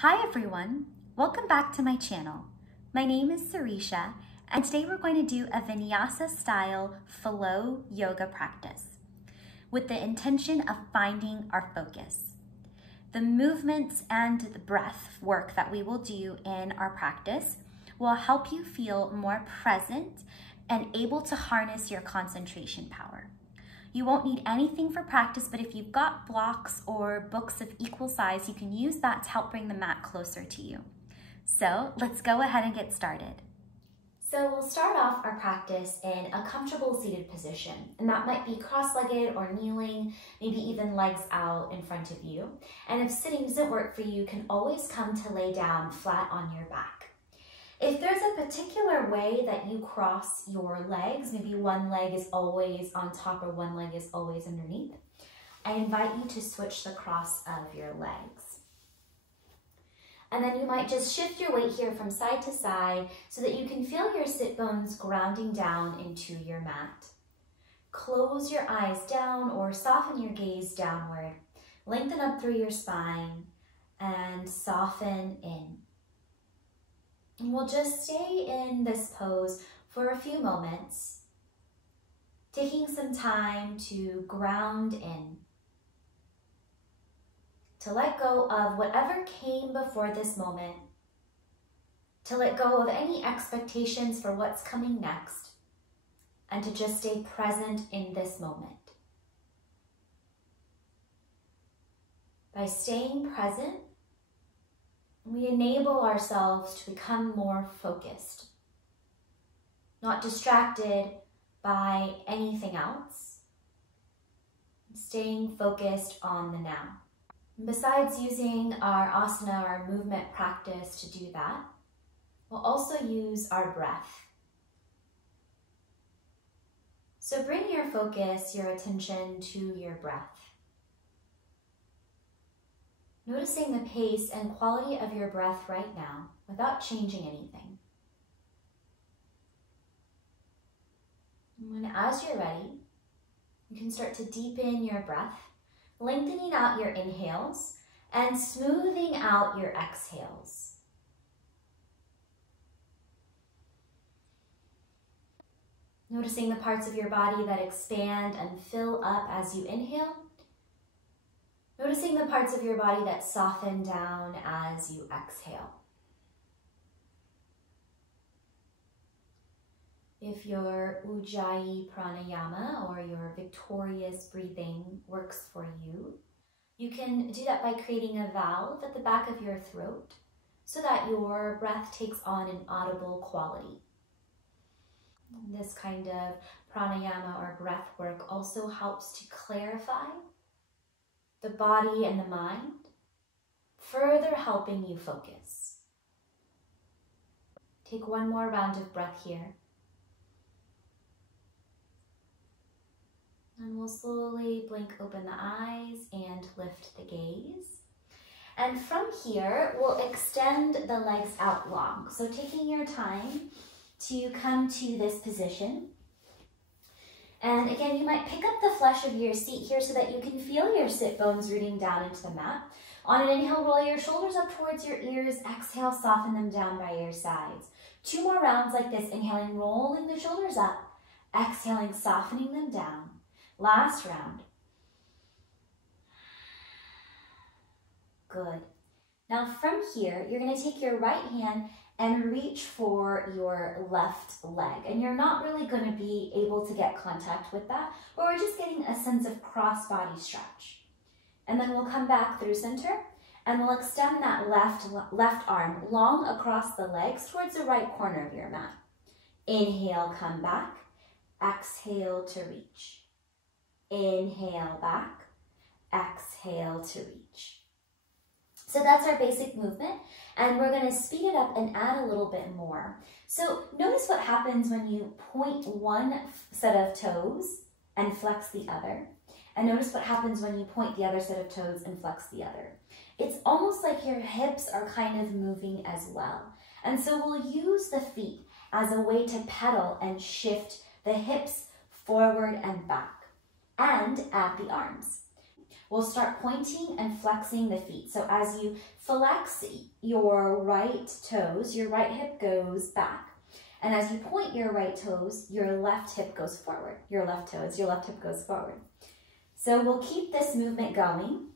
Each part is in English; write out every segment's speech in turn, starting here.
Hi everyone, welcome back to my channel. My name is Sireesha and today we're going to do a Vinyasa style flow yoga practice with the intention of finding our focus. The movements and the breath work that we will do in our practice will help you feel more present and able to harness your concentration power. You won't need anything for practice, but if you've got blocks or books of equal size, you can use that to help bring the mat closer to you. So let's go ahead and get started. So we'll start off our practice in a comfortable seated position, and that might be cross-legged or kneeling, maybe even legs out in front of you. And if sitting doesn't work for you, you can always come to lay down flat on your back. If there's a particular way that you cross your legs, maybe one leg is always on top or one leg is always underneath, I invite you to switch the cross of your legs. And then you might just shift your weight here from side to side so that you can feel your sit bones grounding down into your mat. Close your eyes down or soften your gaze downward. Lengthen up through your spine and soften in. And we'll just stay in this pose for a few moments, taking some time to ground in, to let go of whatever came before this moment, to let go of any expectations for what's coming next, and to just stay present in this moment. By staying present, we enable ourselves to become more focused, not distracted by anything else, staying focused on the now. Besides using our asana, our movement practice to do that, we'll also use our breath. So bring your focus, your attention to your breath. Noticing the pace and quality of your breath right now without changing anything. And as you're ready, you can start to deepen your breath, lengthening out your inhales and smoothing out your exhales. Noticing the parts of your body that expand and fill up as you inhale. Noticing the parts of your body that soften down as you exhale. If your Ujjayi pranayama or your victorious breathing works for you, you can do that by creating a valve at the back of your throat so that your breath takes on an audible quality. This kind of pranayama or breath work also helps to clarify the body and the mind, further helping you focus. Take one more round of breath here. And we'll slowly blink open the eyes and lift the gaze. And from here, we'll extend the legs out long. So taking your time to come to this position. And again, you might pick up the flesh of your seat here so that you can feel your sit bones rooting down into the mat. On an inhale, roll your shoulders up towards your ears. Exhale, soften them down by your sides. 2 more rounds like this. Inhaling, rolling the shoulders up. Exhaling, softening them down. Last round. Good. Now from here, you're going to take your right hand and reach for your left leg. And you're not really going to be able to get contact with that, but we're just getting a sense of cross-body stretch. And then we'll come back through center, and we'll extend that left arm long across the legs towards the right corner of your mat. Inhale, come back. Exhale to reach. Inhale back. Exhale to reach. So that's our basic movement, and we're going to speed it up and add a little bit more. So notice what happens when you point one set of toes and flex the other. And notice what happens when you point the other set of toes and flex the other. It's almost like your hips are kind of moving as well. And so we'll use the feet as a way to pedal and shift the hips forward and back, and add the arms. We'll start pointing and flexing the feet. So as you flex your right toes, your right hip goes back. And as you point your right toes, your left hip goes forward. Your left hip goes forward. So we'll keep this movement going,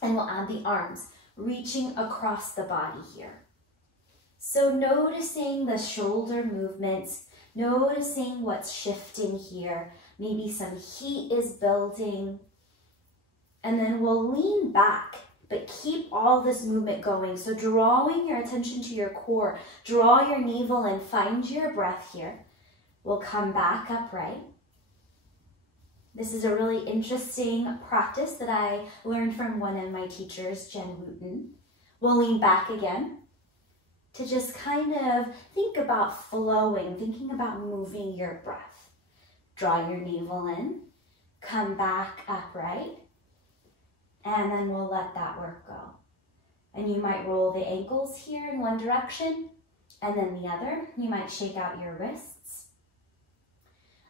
and we'll add the arms, reaching across the body here. So noticing the shoulder movements, noticing what's shifting here. Maybe some heat is building. And then we'll lean back, but keep all this movement going. So drawing your attention to your core, draw your navel and find your breath here. We'll come back upright. This is a really interesting practice that I learned from one of my teachers, Jen Wooten. We'll lean back again to just kind of think about flowing, thinking about moving your breath. Draw your navel in, come back upright. And then we'll let that work go. And you might roll the ankles here in one direction and then the other. You might shake out your wrists.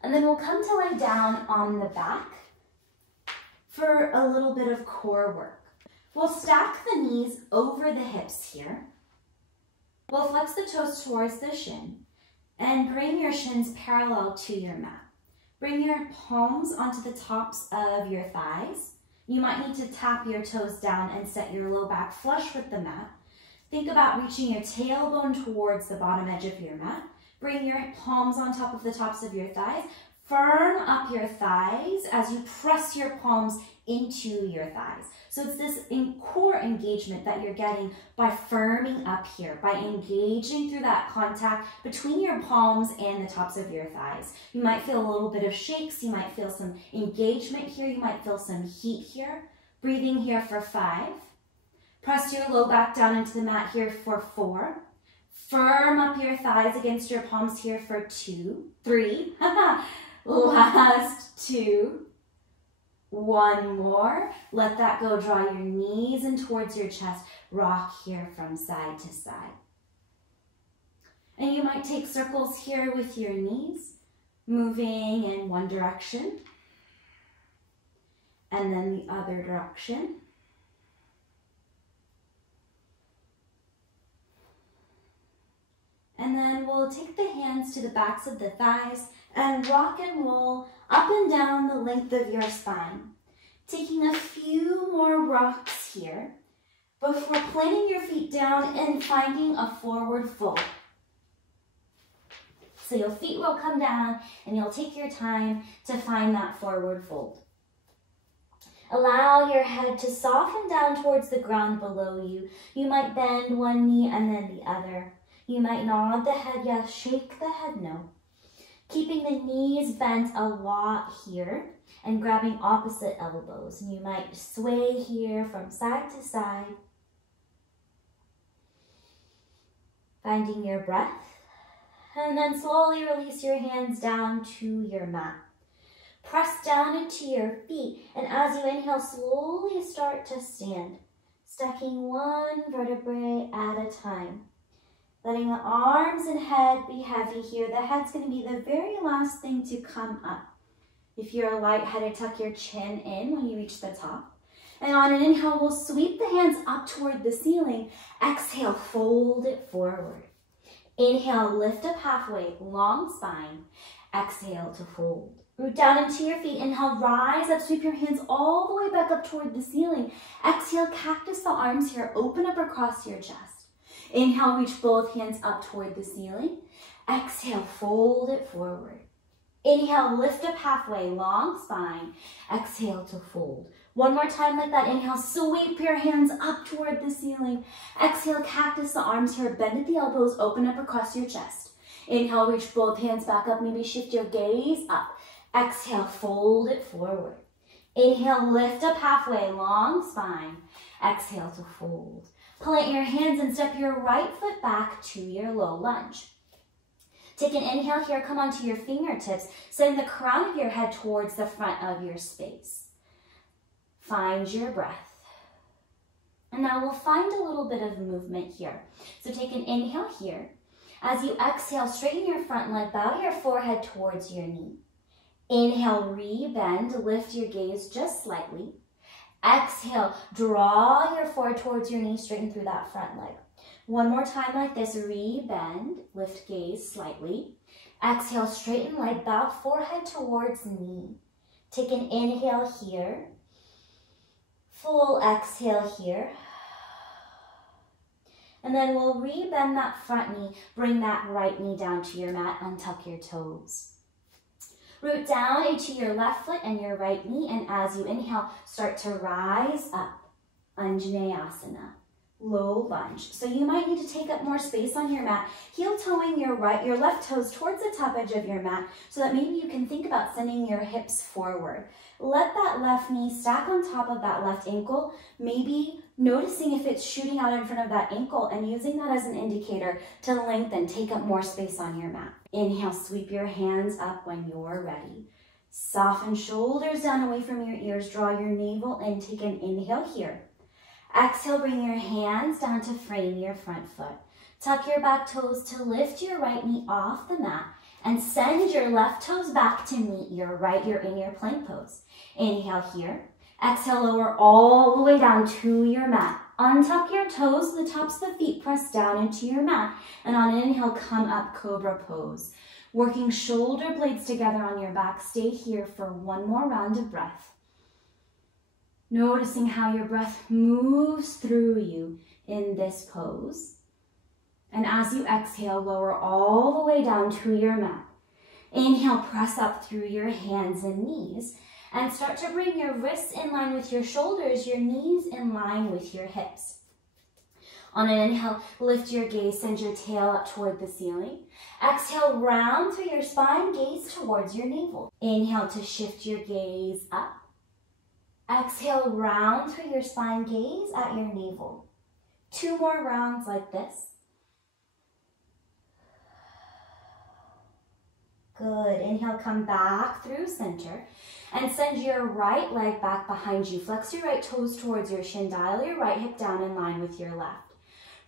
And then we'll come to lie down on the back for a little bit of core work. We'll stack the knees over the hips here. We'll flex the toes towards the shin and bring your shins parallel to your mat. Bring your palms onto the tops of your thighs. You might need to tap your toes down and set your low back flush with the mat. Think about reaching your tailbone towards the bottom edge of your mat. Bring your palms on top of the tops of your thighs. Firm up your thighs as you press your palms into your thighs. So it's this core engagement that you're getting by firming up here, by engaging through that contact between your palms and the tops of your thighs. You might feel a little bit of shakes. You might feel some engagement here. You might feel some heat here. Breathing here for 5. Press your low back down into the mat here for 4. Firm up your thighs against your palms here for 2, 3. Last 2. 1 more. Let that go. Draw your knees in towards your chest. Rock here from side to side. And you might take circles here with your knees, moving in one direction and then the other direction. And then we'll take the hands to the backs of the thighs and rock and roll up and down the length of your spine. Taking a few more rocks here before planting your feet down and finding a forward fold. So your feet will come down and you'll take your time to find that forward fold. Allow your head to soften down towards the ground below you. You might bend one knee and then the other. You might nod the head yes, shake the head no. Keeping the knees bent a lot here and grabbing opposite elbows. And you might sway here from side to side. Finding your breath. And then slowly release your hands down to your mat. Press down into your feet. And as you inhale, slowly start to stand. Stacking one vertebrae at a time. Letting the arms and head be heavy here. The head's going to be the very last thing to come up. If you're lightheaded, tuck your chin in when you reach the top. And on an inhale, we'll sweep the hands up toward the ceiling. Exhale, fold it forward. Inhale, lift up halfway, long spine. Exhale to fold. Root down into your feet. Inhale, rise up, sweep your hands all the way back up toward the ceiling. Exhale, cactus the arms here, open up across your chest. Inhale, reach both hands up toward the ceiling. Exhale, fold it forward. Inhale, lift up halfway, long spine. Exhale to fold. One more time like that. Inhale, sweep your hands up toward the ceiling. Exhale, cactus the arms here, bend at the elbows, open up across your chest. Inhale, reach both hands back up, maybe shift your gaze up. Exhale, fold it forward. Inhale, lift up halfway, long spine. Exhale to fold. Plant your hands and step your right foot back to your low lunge. Take an inhale here, come onto your fingertips, sending the crown of your head towards the front of your space. Find your breath. And now we'll find a little bit of movement here. So take an inhale here. As you exhale, straighten your front leg, bow your forehead towards your knee. Inhale, re-bend, lift your gaze just slightly. Exhale, draw your forward towards your knee, straighten through that front leg. One more time like this, re-bend, lift gaze slightly. Exhale, straighten leg, bow forehead towards knee. Take an inhale here. Full exhale here. And then we'll re-bend that front knee, bring that right knee down to your mat, untuck your toes. Root down into your left foot and your right knee, and as you inhale, start to rise up. Anjaneyasana, low lunge. So you might need to take up more space on your mat, heel toeing your left toes towards the top edge of your mat, so that maybe you can think about sending your hips forward. Let that left knee stack on top of that left ankle, maybe noticing if it's shooting out in front of that ankle and using that as an indicator to lengthen, take up more space on your mat. Inhale, sweep your hands up when you're ready. Soften shoulders down away from your ears, draw your navel in, take an inhale here. Exhale, bring your hands down to frame your front foot. Tuck your back toes to lift your right knee off the mat and send your left toes back to meet your right. You're in your plank pose. Inhale here. Exhale, lower all the way down to your mat. Untuck your toes, the tops of the feet press down into your mat. And on an inhale, come up, cobra pose. Working shoulder blades together on your back. Stay here for one more round of breath. Noticing how your breath moves through you in this pose. And as you exhale, lower all the way down to your mat. Inhale, press up through your hands and knees. And start to bring your wrists in line with your shoulders, your knees in line with your hips. On an inhale, lift your gaze, send your tail up toward the ceiling. Exhale, round through your spine, gaze towards your navel. Inhale to shift your gaze up. Exhale, round through your spine, gaze at your navel. 2 more rounds like this. Good. Inhale, come back through center and send your right leg back behind you. Flex your right toes towards your shin. Dial your right hip down in line with your left.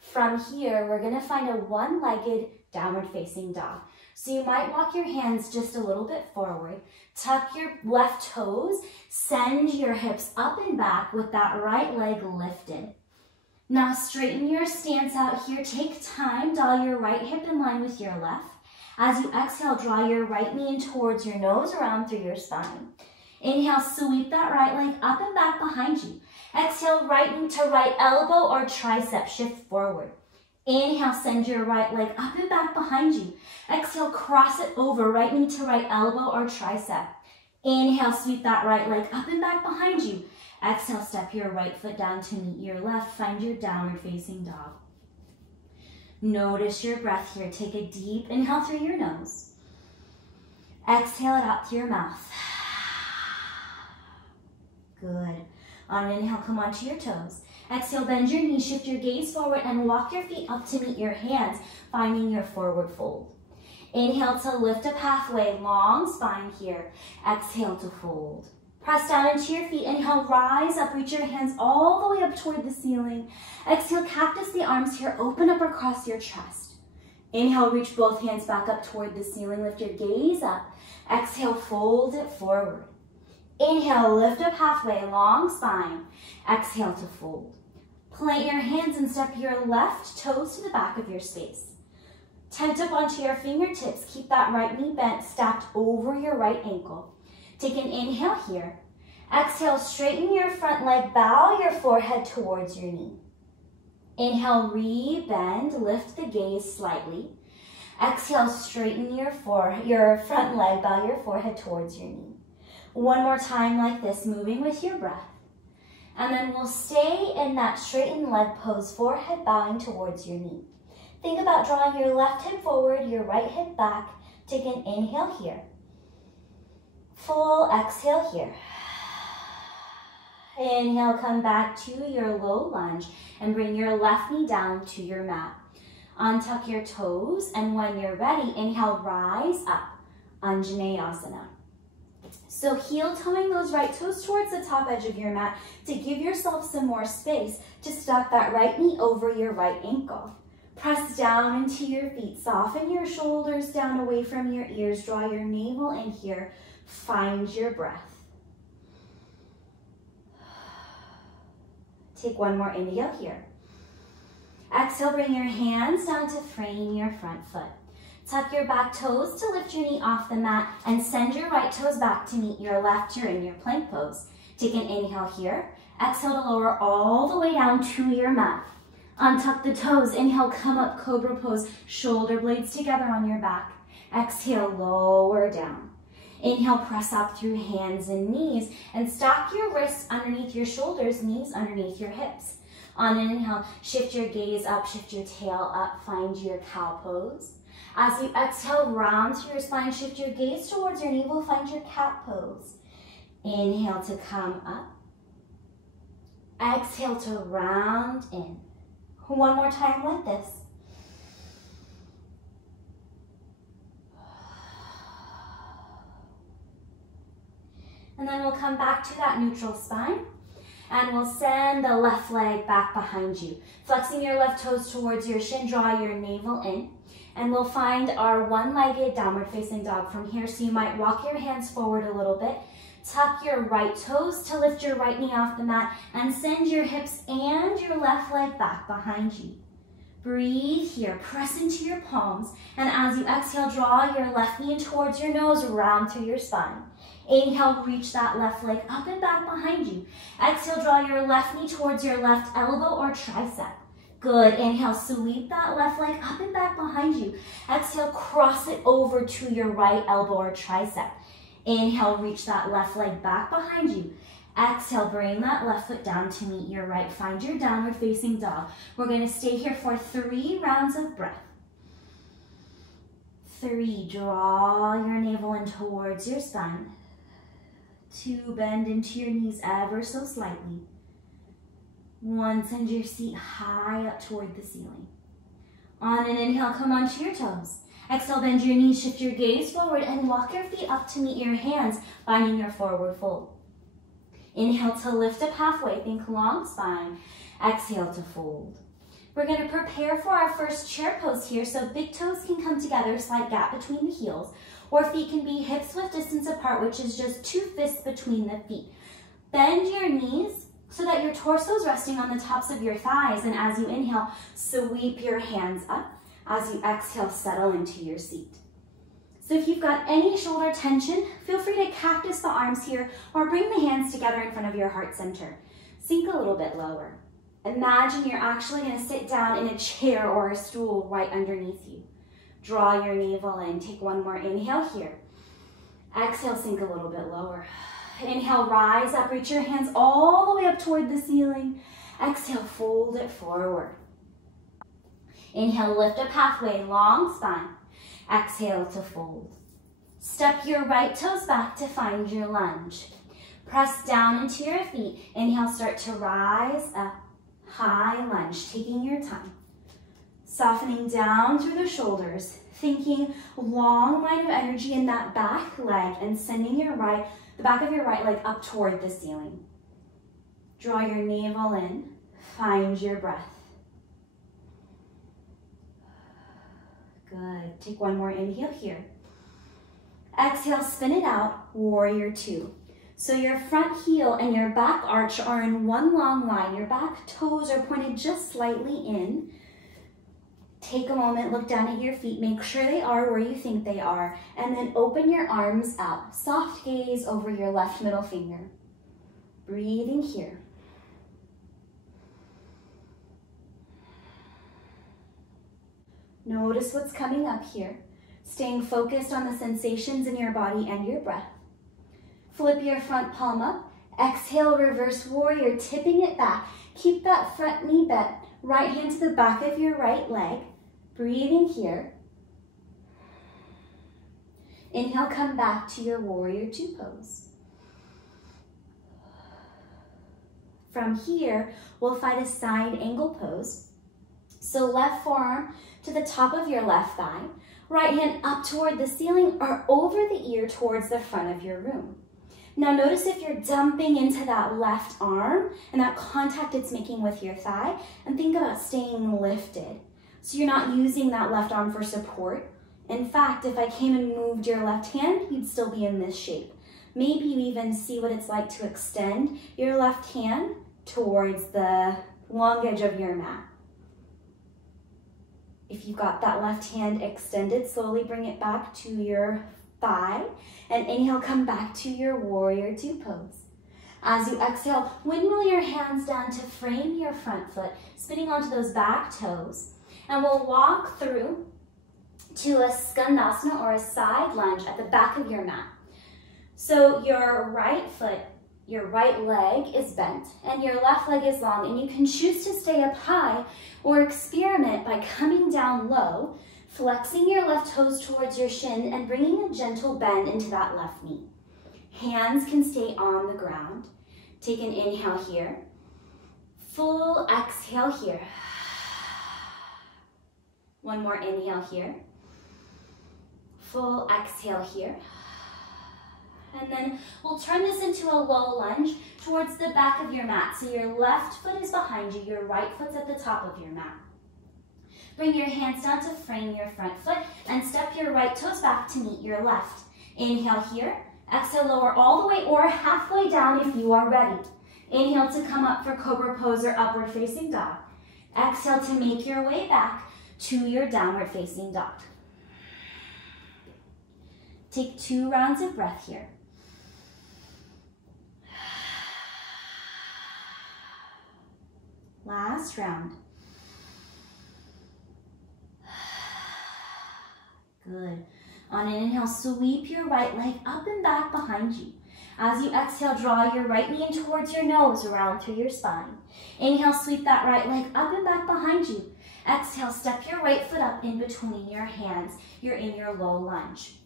From here, we're going to find a one-legged downward facing dog. So you might walk your hands just a little bit forward. Tuck your left toes. Send your hips up and back with that right leg lifted. Now straighten your stance out here. Take time. Dial your right hip in line with your left. As you exhale, draw your right knee in towards your nose, around through your spine. Inhale, sweep that right leg up and back behind you. Exhale, right knee to right elbow or tricep, shift forward. Inhale, send your right leg up and back behind you. Exhale, cross it over, right knee to right elbow or tricep. Inhale, sweep that right leg up and back behind you. Exhale, step your right foot down to meet your left. Find your downward facing dog. Notice your breath here. Take a deep inhale through your nose. Exhale it out through your mouth. Good. On an inhale, come onto your toes. Exhale, bend your knees, shift your gaze forward, and walk your feet up to meet your hands, finding your forward fold. Inhale to lift up halfway, long spine here. Exhale to fold. Press down into your feet. Inhale, rise up, reach your hands all the way up toward the ceiling. Exhale, cactus the arms here, open up across your chest. Inhale, reach both hands back up toward the ceiling, lift your gaze up. Exhale, fold it forward. Inhale, lift up halfway, long spine. Exhale to fold. Plant your hands and step your left toes to the back of your space. Tent up onto your fingertips. Keep that right knee bent, stacked over your right ankle. Take an inhale here. Exhale, straighten your front leg, bow your forehead towards your knee. Inhale, re-bend, lift the gaze slightly. Exhale, straighten your front leg, bow your forehead towards your knee. One more time like this, moving with your breath. And then we'll stay in that straightened leg pose, forehead bowing towards your knee. Think about drawing your left hip forward, your right hip back. Take an inhale here. Full exhale here. Inhale, come back to your low lunge and bring your left knee down to your mat. Untuck your toes, and when you're ready, inhale, rise up, Anjaneyasana. So heel toeing those right toes towards the top edge of your mat to give yourself some more space to stack that right knee over your right ankle. Press down into your feet, soften your shoulders down away from your ears, draw your navel in here. Find your breath. Take one more inhale here. Exhale, bring your hands down to frame your front foot. Tuck your back toes to lift your knee off the mat and send your right toes back to meet your left. You're in your plank pose. Take an inhale here. Exhale to lower all the way down to your mat. Untuck the toes. Inhale, come up, cobra pose. Shoulder blades together on your back. Exhale, lower down. Inhale, press up through hands and knees and stack your wrists underneath your shoulders, knees underneath your hips. On an inhale, shift your gaze up, shift your tail up, find your cow pose. As you exhale, round through your spine, shift your gaze towards your navel, find your cat pose. Inhale to come up. Exhale to round in. One more time like this. And then we'll come back to that neutral spine. And we'll send the left leg back behind you. Flexing your left toes towards your shin, draw your navel in. And we'll find our one-legged downward facing dog from here. So you might walk your hands forward a little bit. Tuck your right toes to lift your right knee off the mat and send your hips and your left leg back behind you. Breathe here, press into your palms. And as you exhale, draw your left knee towards your nose, round through your spine. Inhale, reach that left leg up and back behind you. Exhale, draw your left knee towards your left elbow or tricep. Good. Inhale, sweep that left leg up and back behind you. Exhale, cross it over to your right elbow or tricep. Inhale, reach that left leg back behind you. Exhale, bring that left foot down to meet your right. Find your downward facing dog. We're going to stay here for 3 rounds of breath. 3, draw your navel in towards your spine. 2, bend into your knees ever so slightly. 1, send your seat high up toward the ceiling. On an inhale, come onto your toes. Exhale, bend your knees, shift your gaze forward, and walk your feet up to meet your hands, finding your forward fold. Inhale to lift up halfway, think long spine. Exhale to fold. We're going to prepare for our first chair pose here, so big toes can come together, slight gap between the heels, or feet can be hips width distance apart, which is just 2 fists between the feet. Bend your knees so that your torso is resting on the tops of your thighs, and as you inhale, sweep your hands up. As you exhale, settle into your seat. So if you've got any shoulder tension, feel free to cactus the arms here or bring the hands together in front of your heart center. Sink a little bit lower. Imagine you're actually going to sit down in a chair or a stool right underneath you. Draw your navel in. Take one more inhale here. Exhale, sink a little bit lower. Inhale, rise up. Reach your hands all the way up toward the ceiling. Exhale, fold it forward. Inhale, lift up halfway, long spine. Exhale to fold. Step your right toes back to find your lunge. Press down into your feet. Inhale, start to rise up. High lunge, taking your time. Softening down through the shoulders, thinking long line of energy in that back leg and sending the back of your right leg up toward the ceiling. Draw your navel in, find your breath. Good. Take one more inhale here. Exhale, spin it out, warrior 2. So your front heel and your back arch are in one long line. Your back toes are pointed just slightly in. Take a moment, look down at your feet, make sure they are where you think they are, and then open your arms up. Soft gaze over your left middle finger. Breathing here. Notice what's coming up here, staying focused on the sensations in your body and your breath. Flip your front palm up. Exhale, reverse warrior, tipping it back. Keep that front knee bent. Right hand to the back of your right leg. Breathing here. Inhale, come back to your warrior 2 pose. From here, we'll find a side angle pose. So left forearm to the top of your left thigh. Right hand up toward the ceiling or over the ear towards the front of your room. Now notice if you're dumping into that left arm and that contact it's making with your thigh, and think about staying lifted. So you're not using that left arm for support. In fact, if I came and moved your left hand, you'd still be in this shape. Maybe you even see what it's like to extend your left hand towards the long edge of your mat. If you've got that left hand extended, slowly bring it back to your thigh and inhale, come back to your warrior two pose. As you exhale, windmill your hands down to frame your front foot, spinning onto those back toes. And we'll walk through to a skandasana or a side lunge at the back of your mat. So your right foot, your right leg is bent and your left leg is long, and you can choose to stay up high or experiment by coming down low, flexing your left toes towards your shin and bringing a gentle bend into that left knee. Hands can stay on the ground. Take an inhale here. Full exhale here. One more inhale here. Full exhale here. And then we'll turn this into a low lunge towards the back of your mat. So your left foot is behind you, your right foot's at the top of your mat. Bring your hands down to frame your front foot and step your right toes back to meet your left. Inhale here. Exhale, lower all the way or halfway down if you are ready. Inhale to come up for cobra pose or upward facing dog. Exhale to make your way back to your downward facing dog. Take 2 rounds of breath here. Last round. Good. On an inhale, sweep your right leg up and back behind you. As you exhale, draw your right knee in towards your nose, around through your spine. Inhale, sweep that right leg up and back behind you. Exhale, step your right foot up in between your hands. You're in your low lunge.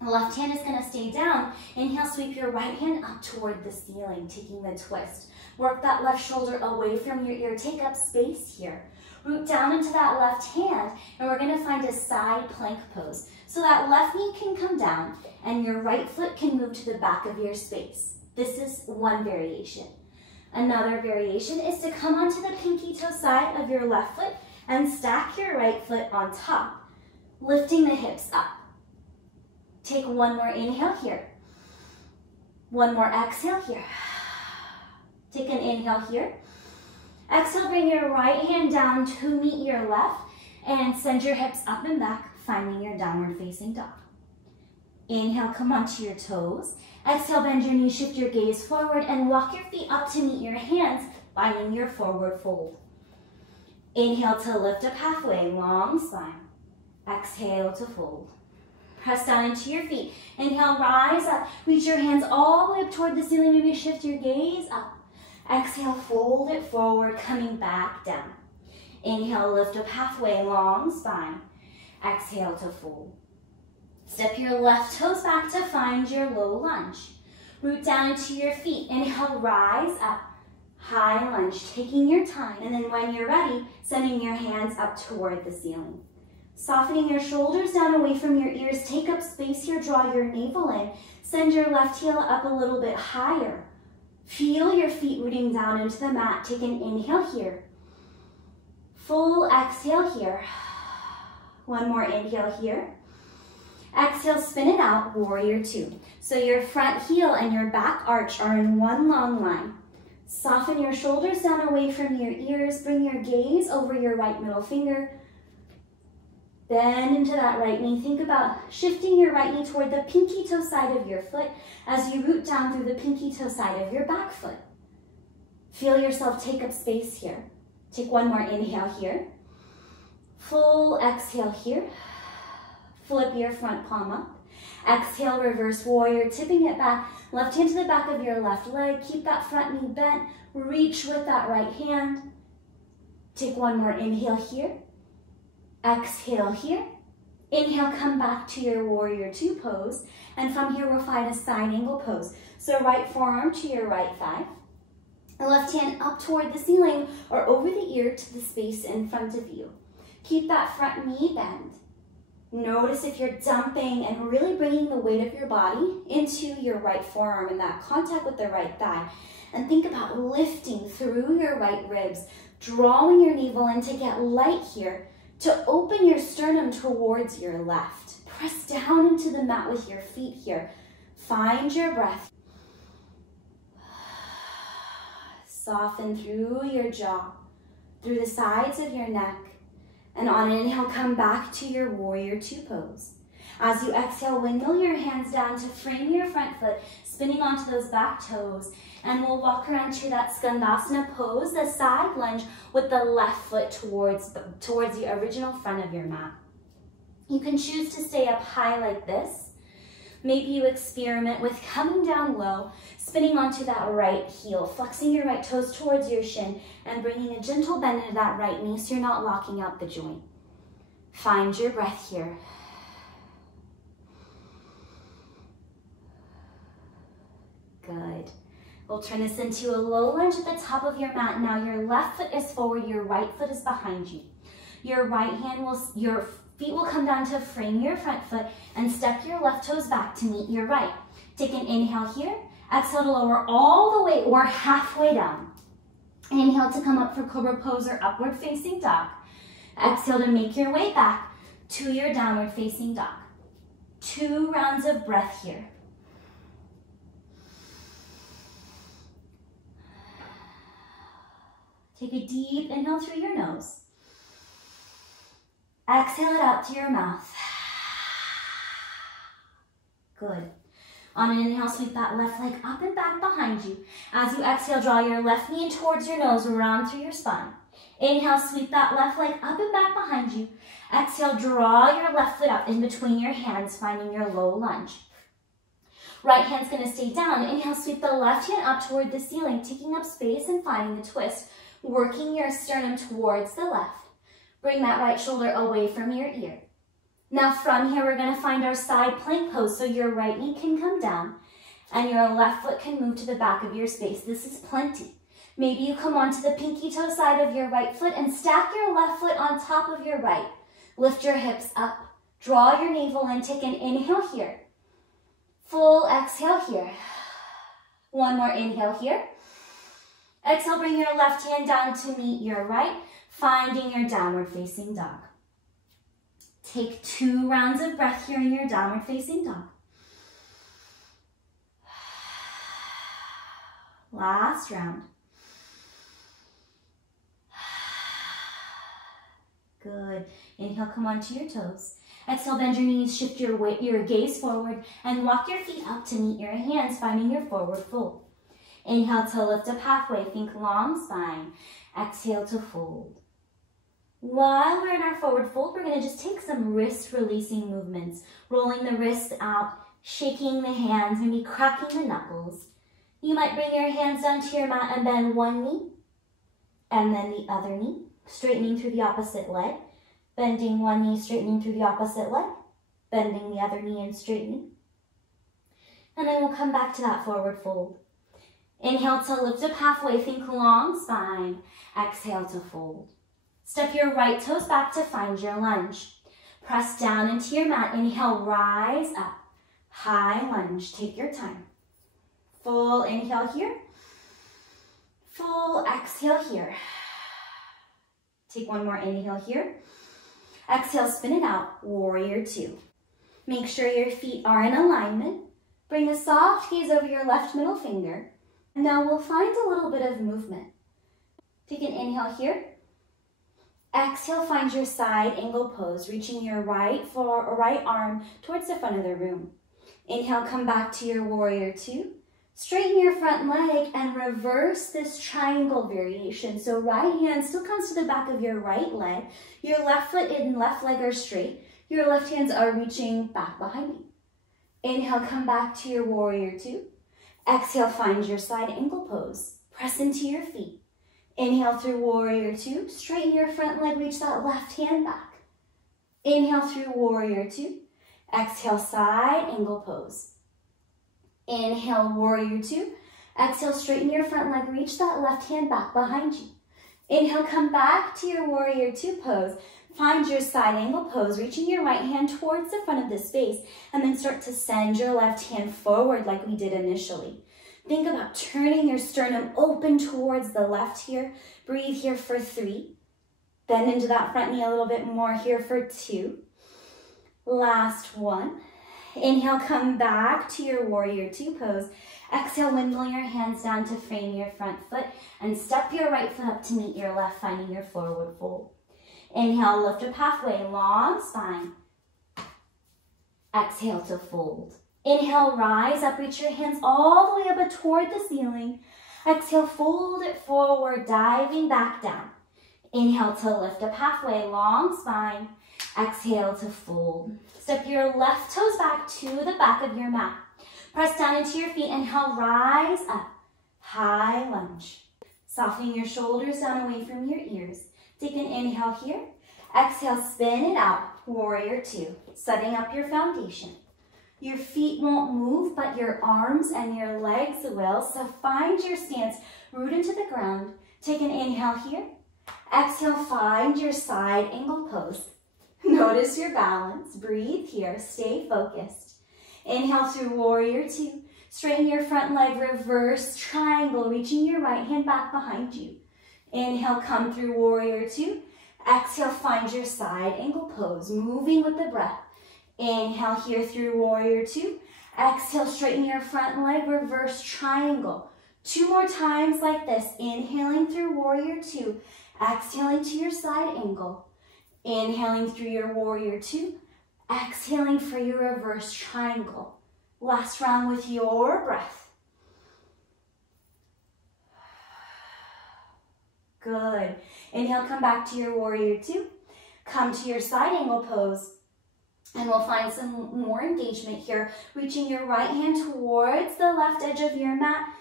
The left hand is going to stay down. Inhale, sweep your right hand up toward the ceiling, taking the twist. Work that left shoulder away from your ear. Take up space here. Root down into that left hand, and we're going to find a side plank pose. So that left knee can come down, and your right foot can move to the back of your space. This is one variation. Another variation is to come onto the pinky toe side of your left foot and stack your right foot on top, lifting the hips up. Take one more inhale here. One more exhale here. Take an inhale here. Exhale, bring your right hand down to meet your left and send your hips up and back, finding your downward facing dog. Inhale, come onto your toes. Exhale, bend your knees, shift your gaze forward and walk your feet up to meet your hands, finding your forward fold. Inhale to lift up halfway, long spine. Exhale to fold. Press down into your feet. Inhale, rise up. Reach your hands all the way up toward the ceiling. Maybe shift your gaze up. Exhale, fold it forward, coming back down. Inhale, lift up halfway, long spine. Exhale to fold. Step your left toes back to find your low lunge. Root down into your feet. Inhale, rise up. High lunge, taking your time. And then when you're ready, sending your hands up toward the ceiling. Softening your shoulders down away from your ears. Take up space here, draw your navel in. Send your left heel up a little bit higher. Feel your feet rooting down into the mat. Take an inhale here. Full exhale here. One more inhale here. Exhale, spin it out, warrior two. So your front heel and your back arch are in one long line. Soften your shoulders down away from your ears. Bring your gaze over your right middle finger. Bend into that right knee. Think about shifting your right knee toward the pinky toe side of your foot as you root down through the pinky toe side of your back foot. Feel yourself take up space here. Take one more inhale here. Full exhale here. Flip your front palm up. Exhale, reverse warrior, tipping it back. Left hand to the back of your left leg. Keep that front knee bent. Reach with that right hand. Take one more inhale here. Exhale here. Inhale, come back to your warrior two pose. And from here, we'll find a side angle pose. So right forearm to your right thigh. Left hand up toward the ceiling or over the ear to the space in front of you. Keep that front knee bend. Notice if you're dumping and really bringing the weight of your body into your right forearm and that contact with the right thigh. And think about lifting through your right ribs, drawing your navel in to get light here, to open your sternum towards your left. Press down into the mat with your feet here. Find your breath. Soften through your jaw, through the sides of your neck. And on an inhale, come back to your warrior two pose. As you exhale, windmill your hands down to frame your front foot, spinning onto those back toes. And we'll walk around to that Skandasana pose, the side lunge with the left foot towards the original front of your mat. You can choose to stay up high like this. Maybe you experiment with coming down low, spinning onto that right heel, flexing your right toes towards your shin, and bringing a gentle bend into that right knee so you're not locking out the joint. Find your breath here. Good. We'll turn this into a low lunge at the top of your mat. Now your left foot is forward, your right foot is behind you. Your feet will come down to frame your front foot and step your left toes back to meet your right. Take an inhale here. Exhale to lower all the way or halfway down. Inhale to come up for Cobra Pose or Upward Facing Dog. Exhale to make your way back to your Downward Facing Dog. 2 rounds of breath here. Take a deep inhale through your nose. Exhale it out to your mouth. Good. On an inhale, sweep that left leg up and back behind you. As you exhale, draw your left knee towards your nose, round through your spine. Inhale, sweep that left leg up and back behind you. Exhale, draw your left foot up in between your hands, finding your low lunge. Right hand's gonna stay down. Inhale, sweep the left hand up toward the ceiling, taking up space and finding the twist, working your sternum towards the left. Bring that right shoulder away from your ear. Now from here, we're gonna find our side plank pose, so your right knee can come down and your left foot can move to the back of your space. This is plenty. Maybe you come onto the pinky toe side of your right foot and stack your left foot on top of your right. Lift your hips up, draw your navel in, take an inhale here. Full exhale here. One more inhale here. Exhale, bring your left hand down to meet your right, finding your Downward Facing Dog. Take 2 rounds of breath here in your Downward Facing Dog. Last round. Good. Inhale, come onto your toes. Exhale, bend your knees, shift your gaze forward, and walk your feet up to meet your hands, finding your forward fold. Inhale to lift up halfway, think long spine. Exhale to fold. While we're in our forward fold, we're gonna just take some wrist releasing movements, rolling the wrists out, shaking the hands, maybe cracking the knuckles. You might bring your hands down to your mat and bend one knee, and then the other knee, straightening through the opposite leg, bending one knee, straightening through the opposite leg, bending the other knee and straightening. And then we'll come back to that forward fold. Inhale to lift up halfway, think long spine. Exhale to fold. Step your right toes back to find your lunge. Press down into your mat. Inhale, rise up. High lunge, take your time. Full inhale here. Full exhale here. Take one more inhale here. Exhale, spin it out, warrior two. Make sure your feet are in alignment. Bring a soft gaze over your left middle finger. And now we'll find a little bit of movement. Take an inhale here. Exhale, find your side angle pose, reaching your right arm towards the front of the room. Inhale, come back to your warrior two. Straighten your front leg and reverse this triangle variation. So right hand still comes to the back of your right leg. Your left foot and left leg are straight. Your left hands are reaching back behind you. Inhale, come back to your warrior two. Exhale, find your side angle pose. Press into your feet. Inhale through warrior two. Straighten your front leg, reach that left hand back. Inhale through warrior two. Exhale, side angle pose. Inhale, warrior two. Exhale, straighten your front leg, reach that left hand back behind you. Inhale, come back to your warrior two pose. Find your side angle pose, reaching your right hand towards the front of the space, and then start to send your left hand forward like we did initially. Think about turning your sternum open towards the left here. Breathe here for 3. Bend into that front knee a little bit more here for 2. Last 1. Inhale, come back to your warrior two pose. Exhale, windmill your hands down to frame your front foot and step your right foot up to meet your left, finding your forward fold. Inhale, lift up halfway, long spine. Exhale to fold. Inhale, rise up, reach your hands all the way up toward the ceiling. Exhale, fold it forward, diving back down. Inhale to lift up halfway, long spine. Exhale to fold. Step your left toes back to the back of your mat. Press down into your feet. Inhale, rise up, high lunge. Softening your shoulders down away from your ears. Take an inhale here. Exhale, spin it out, warrior two. Setting up your foundation. Your feet won't move, but your arms and your legs will. So find your stance, root into the ground. Take an inhale here. Exhale, find your side angle pose. Notice your balance. Breathe here. Stay focused. Inhale through warrior two. Straighten your front leg, reverse triangle, reaching your right hand back behind you. Inhale, come through warrior two. Exhale, find your side angle pose, moving with the breath. Inhale here through warrior two. Exhale, straighten your front leg, reverse triangle. 2 more times like this. Inhaling through warrior two. Exhaling to your side angle. Inhaling through your warrior two. Exhaling for your reverse triangle. Last round with your breath. Good. Inhale, come back to your warrior two. Come to your side angle pose. And we'll find some more engagement here. Reaching your right hand towards the left edge of your mat.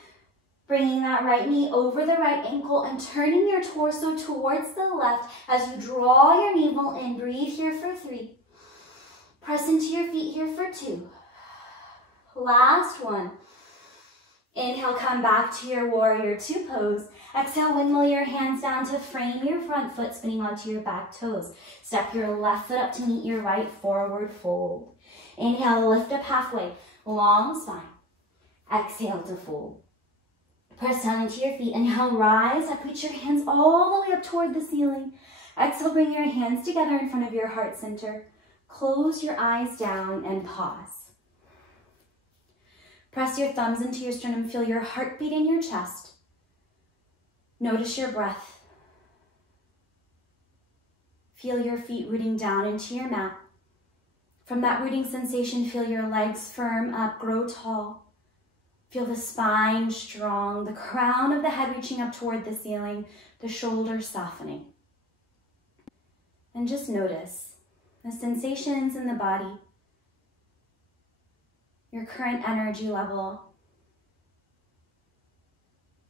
Bringing that right knee over the right ankle and turning your torso towards the left as you draw your navel in. Breathe here for 3. Press into your feet here for 2. Last one. Inhale, come back to your warrior two pose. Exhale, windmill your hands down to frame your front foot, spinning onto your back toes. Step your left foot up to meet your right, forward fold. Inhale, lift up halfway, long spine. Exhale to fold. Press down into your feet. Inhale, rise up, reach your hands all the way up toward the ceiling. Exhale, bring your hands together in front of your heart center. Close your eyes down and pause. Press your thumbs into your sternum. Feel your heartbeat in your chest. Notice your breath. Feel your feet rooting down into your mat. From that rooting sensation, feel your legs firm up, grow tall. Feel the spine strong, the crown of the head reaching up toward the ceiling, the shoulders softening. And just notice the sensations in the body, your current energy level,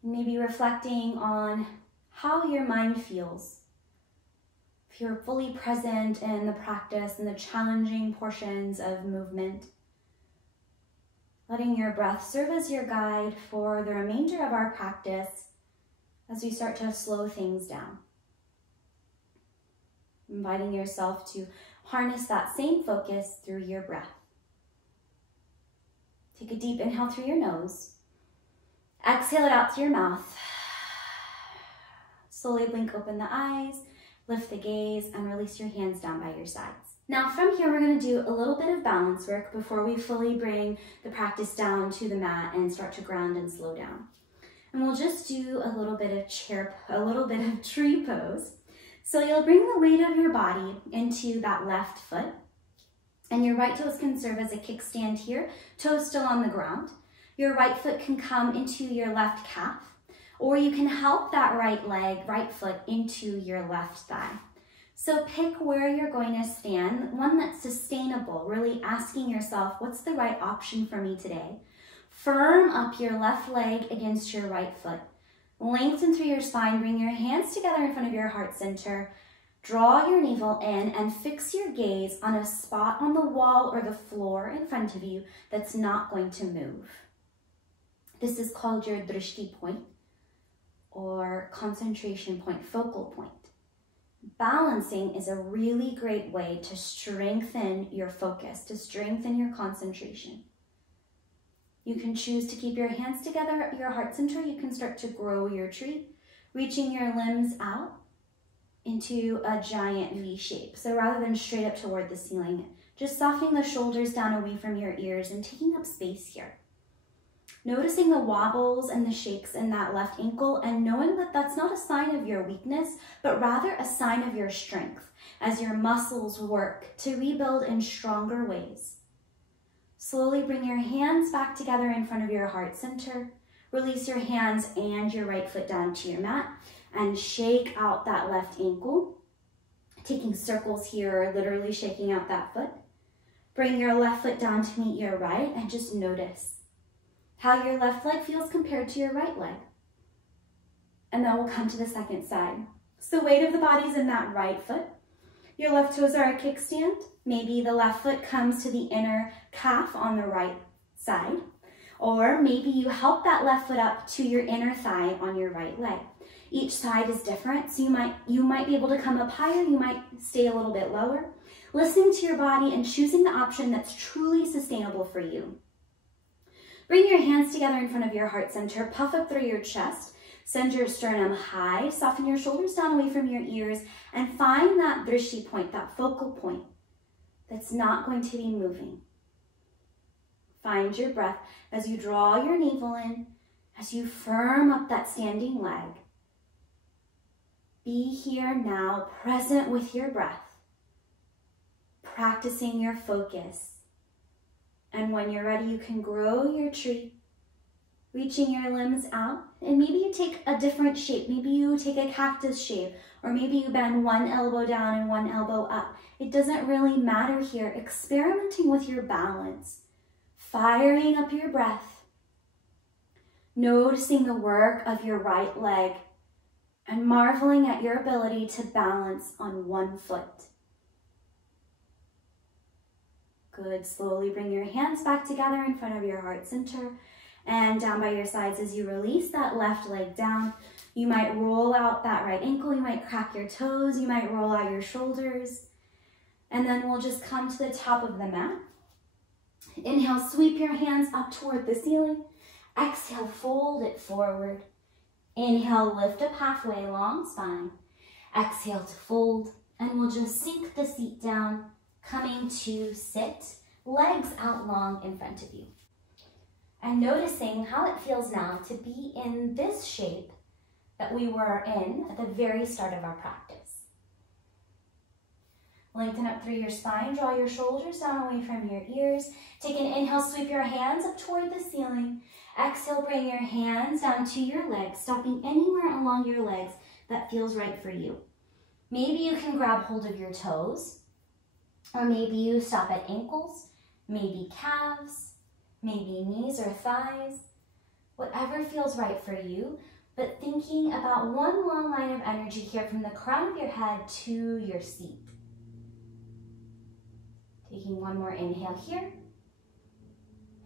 maybe reflecting on how your mind feels. If you're fully present in the practice and the challenging portions of movement, letting your breath serve as your guide for the remainder of our practice as we start to slow things down. Inviting yourself to harness that same focus through your breath. Take a deep inhale through your nose. Exhale it out through your mouth. Slowly blink open the eyes, lift the gaze, and release your hands down by your sides. Now from here, we're going to do a little bit of balance work before we fully bring the practice down to the mat and start to ground and slow down. And we'll just do a little bit of tree pose. So you'll bring the weight of your body into that left foot, and your right toes can serve as a kickstand here, toes still on the ground. Your right foot can come into your left calf, or you can help that right foot into your left thigh. So pick where you're going to stand, one that's sustainable, really asking yourself, what's the right option for me today? Firm up your left leg against your right foot. Lengthen through your spine, bring your hands together in front of your heart center. Draw your navel in and fix your gaze on a spot on the wall or the floor in front of you that's not going to move. This is called your drishti point or concentration point, focal point. Balancing is a really great way to strengthen your focus, to strengthen your concentration. You can choose to keep your hands together at your heart center. You can start to grow your tree, reaching your limbs out into a giant V shape. So rather than straight up toward the ceiling, Just softening the shoulders down away from your ears and taking up space here. Noticing the wobbles and the shakes in that left ankle and knowing that that's not a sign of your weakness, but rather a sign of your strength as your muscles work to rebuild in stronger ways. Slowly bring your hands back together in front of your heart center. Release your hands and your right foot down to your mat and shake out that left ankle. Taking circles here, literally shaking out that foot. Bring your left foot down to meet your right and just notice how your left leg feels compared to your right leg. And then we'll come to the second side. So the weight of the body's in that right foot. Your left toes are a kickstand. Maybe the left foot comes to the inner calf on the right side. Or maybe you help that left foot up to your inner thigh on your right leg. Each side is different, so you might be able to come up higher, you might stay a little bit lower. Listening to your body and choosing the option that's truly sustainable for you. Bring your hands together in front of your heart center, puff up through your chest, send your sternum high, soften your shoulders down away from your ears, and find that drishti point, that focal point that's not going to be moving. Find your breath as you draw your navel in, as you firm up that standing leg. Be here now, present with your breath, practicing your focus. And when you're ready, you can grow your tree, reaching your limbs out. And maybe you take a different shape. Maybe you take a cactus shape, or maybe you bend one elbow down and one elbow up. It doesn't really matter here. Experimenting with your balance, firing up your breath, noticing the work of your right leg, and marveling at your ability to balance on one foot. Good. Slowly bring your hands back together in front of your heart center and down by your sides as you release that left leg down. You might roll out that right ankle. You might crack your toes. You might roll out your shoulders. And then we'll just come to the top of the mat. Inhale, sweep your hands up toward the ceiling. Exhale, fold it forward. Inhale, lift up halfway, long spine. Exhale to fold, and we'll just sink the seat down, coming to sit, legs out long in front of you. And noticing how it feels now to be in this shape that we were in at the very start of our practice. Lengthen up through your spine, draw your shoulders down away from your ears. Take an inhale, sweep your hands up toward the ceiling. Exhale, bring your hands down to your legs, stopping anywhere along your legs that feels right for you. Maybe you can grab hold of your toes, or maybe you stop at ankles, maybe calves, maybe knees or thighs, whatever feels right for you, but thinking about one long line of energy here from the crown of your head to your seat. Taking one more inhale here,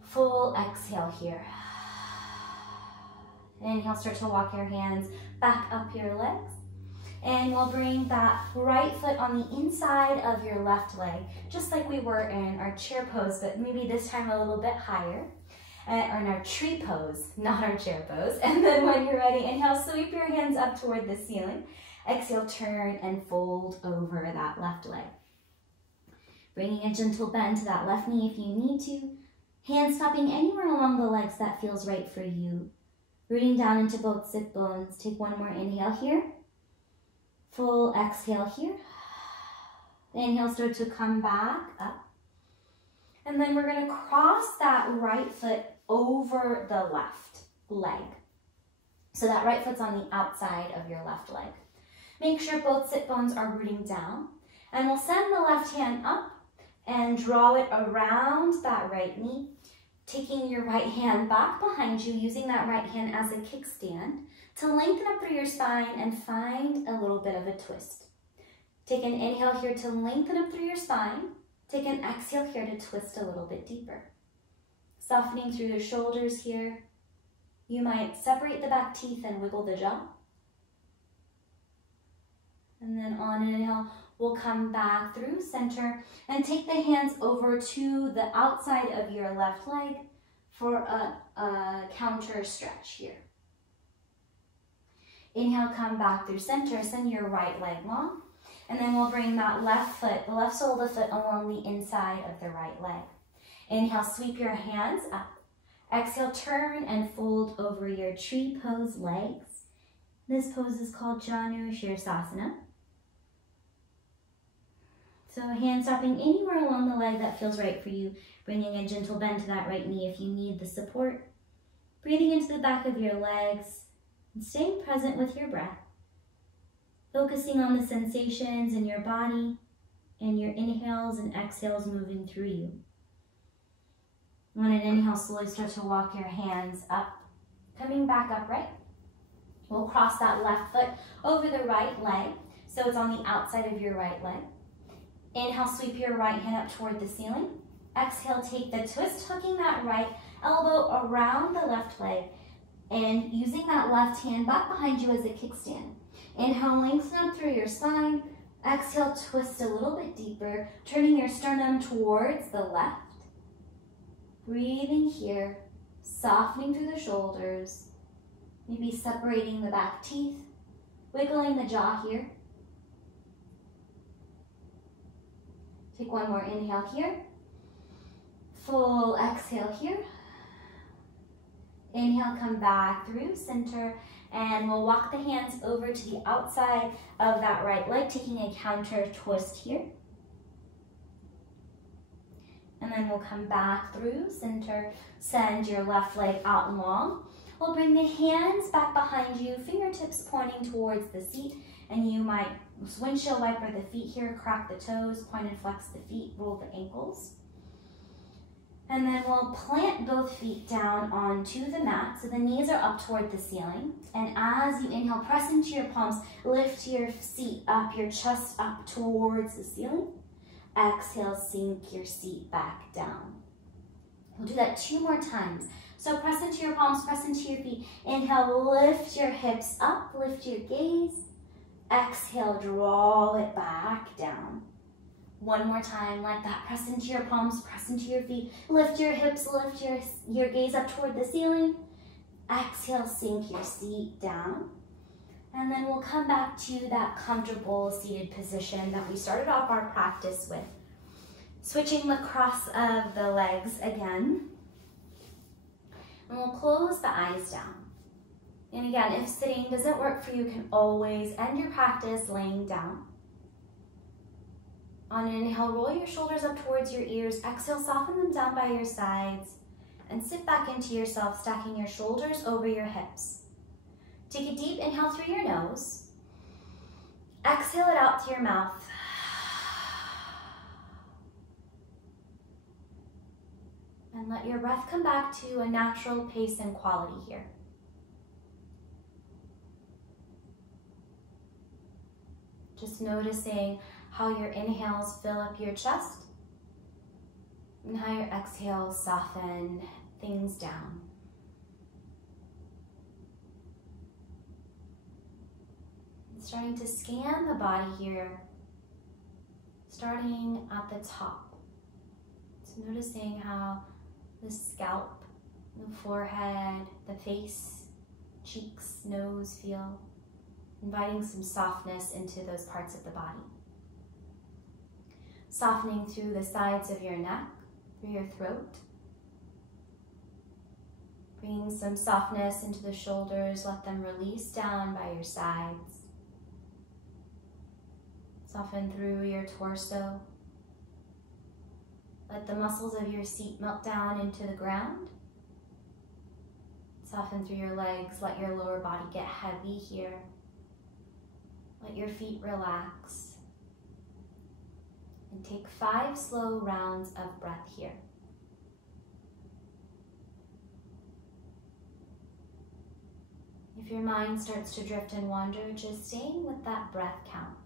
full exhale here. Inhale, start to walk your hands back up your legs. And we'll bring that right foot on the inside of your left leg, just like we were in our chair pose, but maybe this time a little bit higher. Or in our tree pose, not our chair pose. And then when you're ready, inhale, sweep your hands up toward the ceiling. Exhale, turn and fold over that left leg. Bringing a gentle bend to that left knee if you need to. Hands stopping anywhere along the legs that feels right for you. Rooting down into both sit bones. Take one more inhale here. Full exhale here. Inhale, start to come back up. And then we're going to cross that right foot over the left leg. So that right foot's on the outside of your left leg. Make sure both sit bones are rooting down. And we'll send the left hand up and draw it around that right knee. Taking your right hand back behind you, using that right hand as a kickstand to lengthen up through your spine and find a little bit of a twist. Take an inhale here to lengthen up through your spine. Take an exhale here to twist a little bit deeper. Softening through the shoulders here. You might separate the back teeth and wiggle the jaw. And then on an inhale, we'll come back through center and take the hands over to the outside of your left leg for a counter stretch here. Inhale, come back through center, send your right leg long. And then we'll bring that left foot, the left sole of the foot along the inside of the right leg. Inhale, sweep your hands up. Exhale, turn and fold over your tree pose legs. This pose is called Janu Sirsasana. So hands stopping anywhere along the leg that feels right for you, bringing a gentle bend to that right knee if you need the support. Breathing into the back of your legs and staying present with your breath. Focusing on the sensations in your body and your inhales and exhales moving through you. On an inhale, slowly start to walk your hands up, coming back upright. We'll cross that left foot over the right leg, so it's on the outside of your right leg. Inhale, sweep your right hand up toward the ceiling. Exhale, take the twist, hooking that right elbow around the left leg and using that left hand back behind you as a kickstand. Inhale, lengthen up through your spine. Exhale, twist a little bit deeper, turning your sternum towards the left. Breathing here, softening through the shoulders, maybe separating the back teeth, wiggling the jaw here. Take one more inhale here. Full exhale here. Inhale, come back through center, and we'll walk the hands over to the outside of that right leg, taking a counter twist here. And then we'll come back through center, send your left leg out long. We'll bring the hands back behind you, fingertips pointing towards the seat, and you might windshield wiper the feet here, crack the toes, point and flex the feet, roll the ankles. And then we'll plant both feet down onto the mat, so the knees are up toward the ceiling. And as you inhale, press into your palms, lift your seat up, your chest up towards the ceiling. Exhale, sink your seat back down. We'll do that 2 more times. So press into your palms, press into your feet. Inhale, lift your hips up, lift your gaze. Exhale, draw it back down. 1 more time like that. Press into your palms, press into your feet. Lift your hips, lift your gaze up toward the ceiling. Exhale, sink your seat down. And then we'll come back to that comfortable seated position that we started off our practice with. Switching the cross of the legs again. And we'll close the eyes down. And again, if sitting doesn't work for you, you can always end your practice laying down. On an inhale, roll your shoulders up towards your ears. Exhale, soften them down by your sides. And sit back into yourself, stacking your shoulders over your hips. Take a deep inhale through your nose. Exhale it out through your mouth. And let your breath come back to a natural pace and quality here. Just noticing how your inhales fill up your chest and how your exhales soften things down. Starting to scan the body here, starting at the top. So noticing how the scalp, the forehead, the face, cheeks, nose feel, inviting some softness into those parts of the body. Softening through the sides of your neck, through your throat. Bringing some softness into the shoulders, let them release down by your sides. Soften through your torso. Let the muscles of your seat melt down into the ground. Soften through your legs. Let your lower body get heavy here. Let your feet relax. And take 5 slow rounds of breath here. If your mind starts to drift and wander, just staying with that breath count.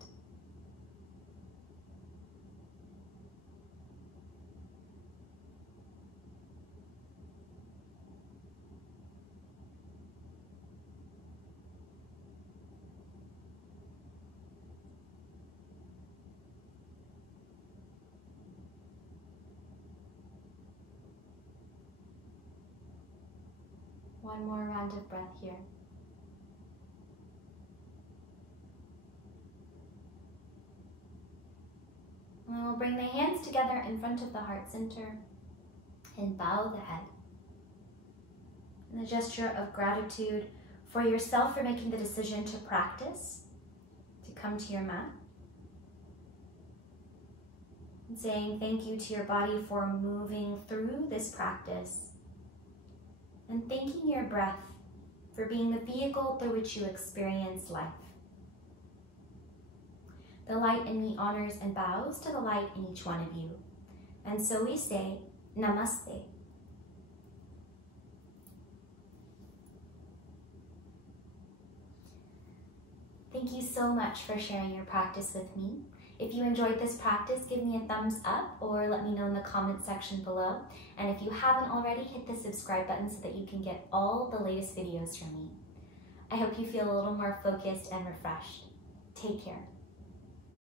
One more round of breath here. And we'll bring the hands together in front of the heart center and bow the head. In a gesture of gratitude for yourself for making the decision to practice, to come to your mat. And saying thank you to your body for moving through this practice. And thanking your breath for being the vehicle through which you experience life. The light in me honors and bows to the light in each one of you. And so we say, Namaste. Thank you so much for sharing your practice with me. If you enjoyed this practice, give me a thumbs up or let me know in the comment section below. And if you haven't already, hit the subscribe button so that you can get all the latest videos from me. I hope you feel a little more focused and refreshed. Take care.